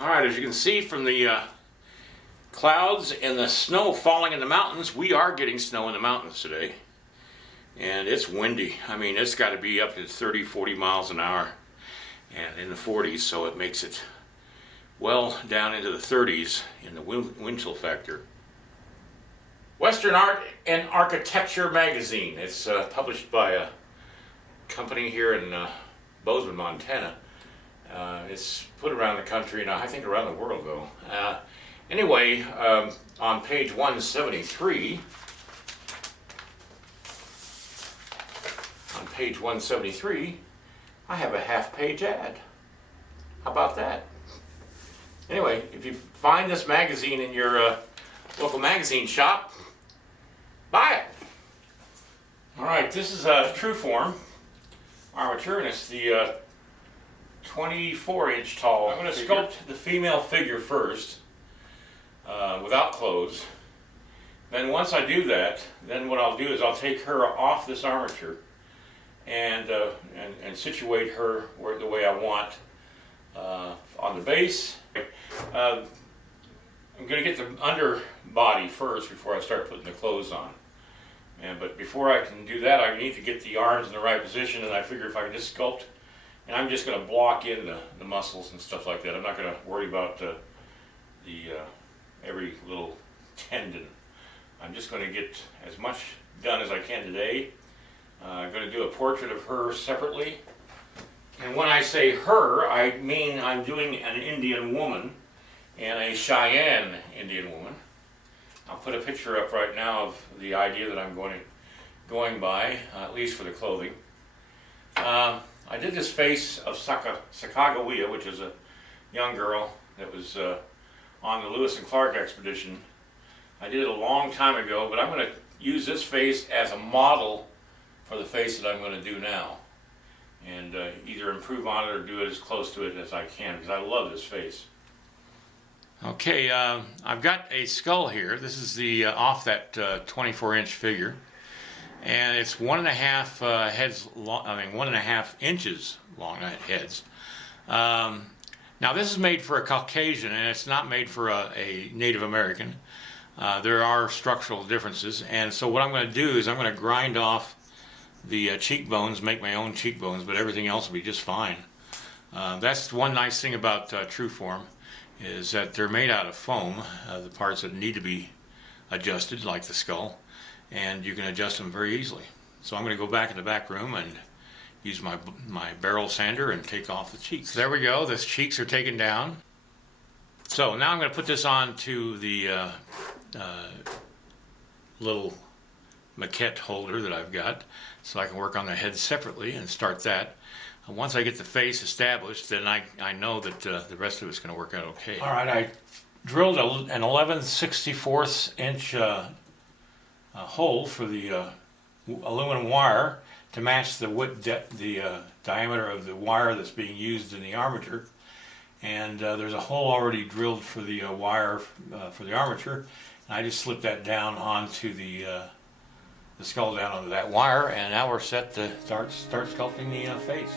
Alright, as you can see from the clouds and the snow falling in the mountains, we are getting snow in the mountains today. And it's windy. I mean, it's got to be up to 30, 40 miles an hour and in the 40s, so it makes it well down into the 30s in the wind chill factor. Western Art and Architecture magazine. It's published by a company here in Bozeman, Montana. It's put around the country and I think around the world though. Anyway, on page 173, I have a half-page ad. How about that? Anyway, if you find this magazine in your local magazine shop, buy it. Alright, this is a Trueform armature and it's the 24-inch tall. I'm going to sculpt the female figure first without clothes. Then once I do that, then what I'll do is I'll take her off this armature and situate her the way I want on the base. I'm going to get the underbody first before I start putting the clothes on. But before I can do that, I need to get the arms in the right position, and I figure if I can just sculpt, and I'm just going to block in the muscles and stuff like that. I'm not going to worry about every little tendon. I'm just going to get as much done as I can today. I'm going to do a portrait of her separately. And when I say her, I mean I'm doing an Indian woman and a Cheyenne Indian woman. I'll put a picture up right now of the idea that I'm going by, at least for the clothing. I did this face of Sacagawea, which is a young girl that was on the Lewis and Clark expedition. I did it a long time ago, but I'm going to use this face as a model for the face that I'm going to do now. And either improve on it or do it as close to it as I can, because I love this face. Okay, I've got a skull here. This is the off that 24-inch figure, and it's 1.5 heads long. I mean, 1.5 inches long heads. Now this is made for a Caucasian, and it's not made for a Native American. There are structural differences, and so what I'm going to do is I'm going to grind off the cheekbones, make my own cheekbones, but everything else will be just fine. That's one nice thing about Trueform, is that they're made out of foam, the parts that need to be adjusted, like the skull, and you can adjust them very easily. So I'm going to go back in the back room and use my barrel sander and take off the cheeks. There we go, the cheeks are taken down. So now I'm going to put this on to the little maquette holder that I've got, so I can work on the head separately and start that. Once I get the face established, then I know that the rest of it's going to work out okay. Alright, I drilled an 11/64 inch hole for the aluminum wire to match the diameter of the wire that's being used in the armature. And there's a hole already drilled for the wire for the armature, and I just slipped that down onto the skull down onto that wire, and now we're set to start sculpting the face.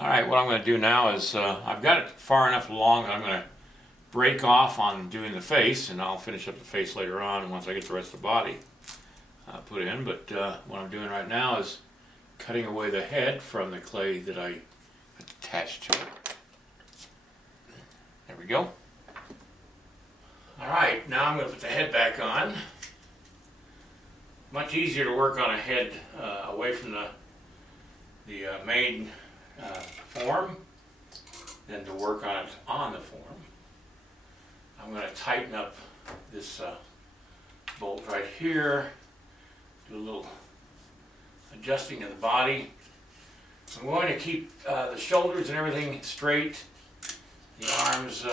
Alright, what I'm going to do now is, I've got it far enough along that I'm going to break off on doing the face, and I'll finish up the face later on once I get the rest of the body put in. But what I'm doing right now is cutting away the head from the clay that I attached to it. There we go. Alright, now I'm going to put the head back on. Much easier to work on a head away from the main form than to work on it on the form. I'm going to tighten up this bolt right here, do a little adjusting of the body. I'm going to keep the shoulders and everything straight, the arms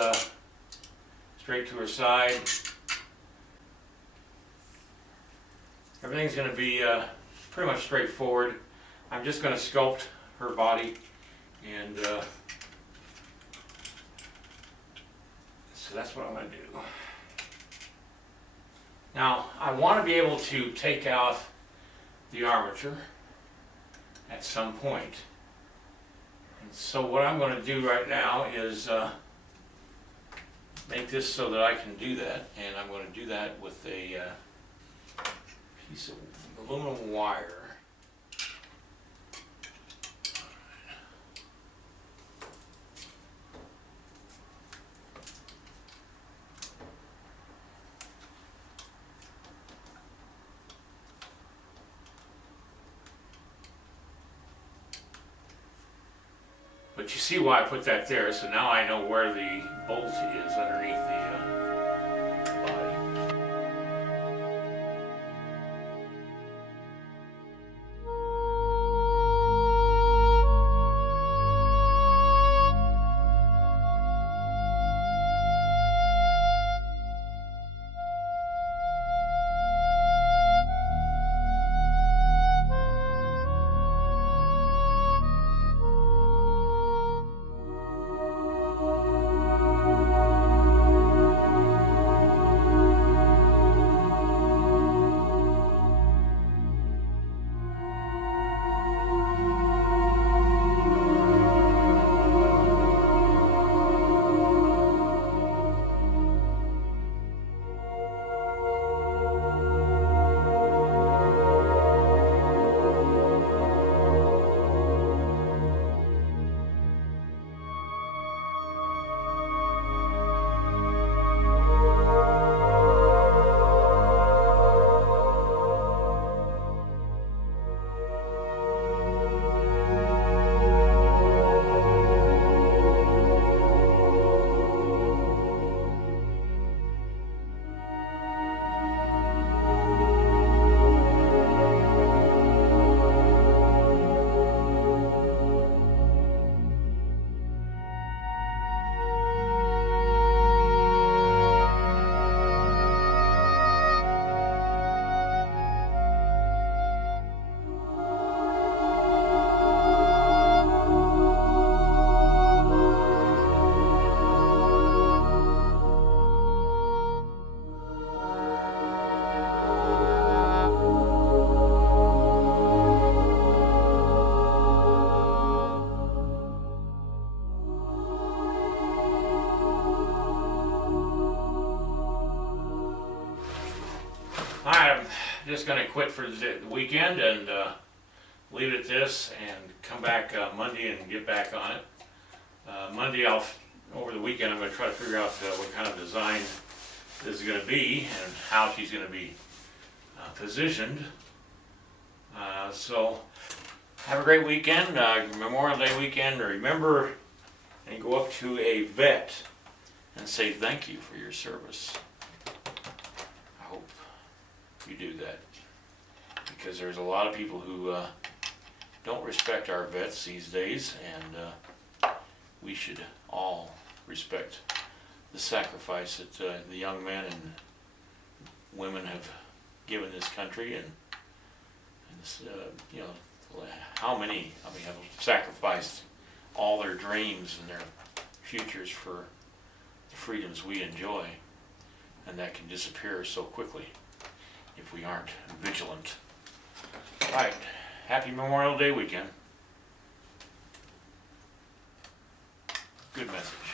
straight to her side. Everything's going to be pretty much straightforward. I'm just going to sculpt her body, and so that's what I'm going to do. Now, I want to be able to take out the armature at some point. And so what I'm going to do right now is make this so that I can do that, and I'm going to do that with a piece of aluminum wire. But you see why I put that there, so now I know where the bolt is underneath the body. Alright, I'm just going to quit for the weekend and leave it at this and come back Monday and get back on it. Monday, over the weekend, I'm going to try to figure out what kind of design this is going to be and how she's going to be positioned. So, have a great weekend, Memorial Day weekend. Remember, and go up to a vet and say thank you for your service. I hope you do that, because there's a lot of people who don't respect our vets these days, and we should all respect the sacrifice that the young men and women have given this country, and you know, how many have sacrificed all their dreams and their futures for the freedoms we enjoy, and that can disappear so quickly if we aren't vigilant. All right, happy Memorial Day weekend. Good message.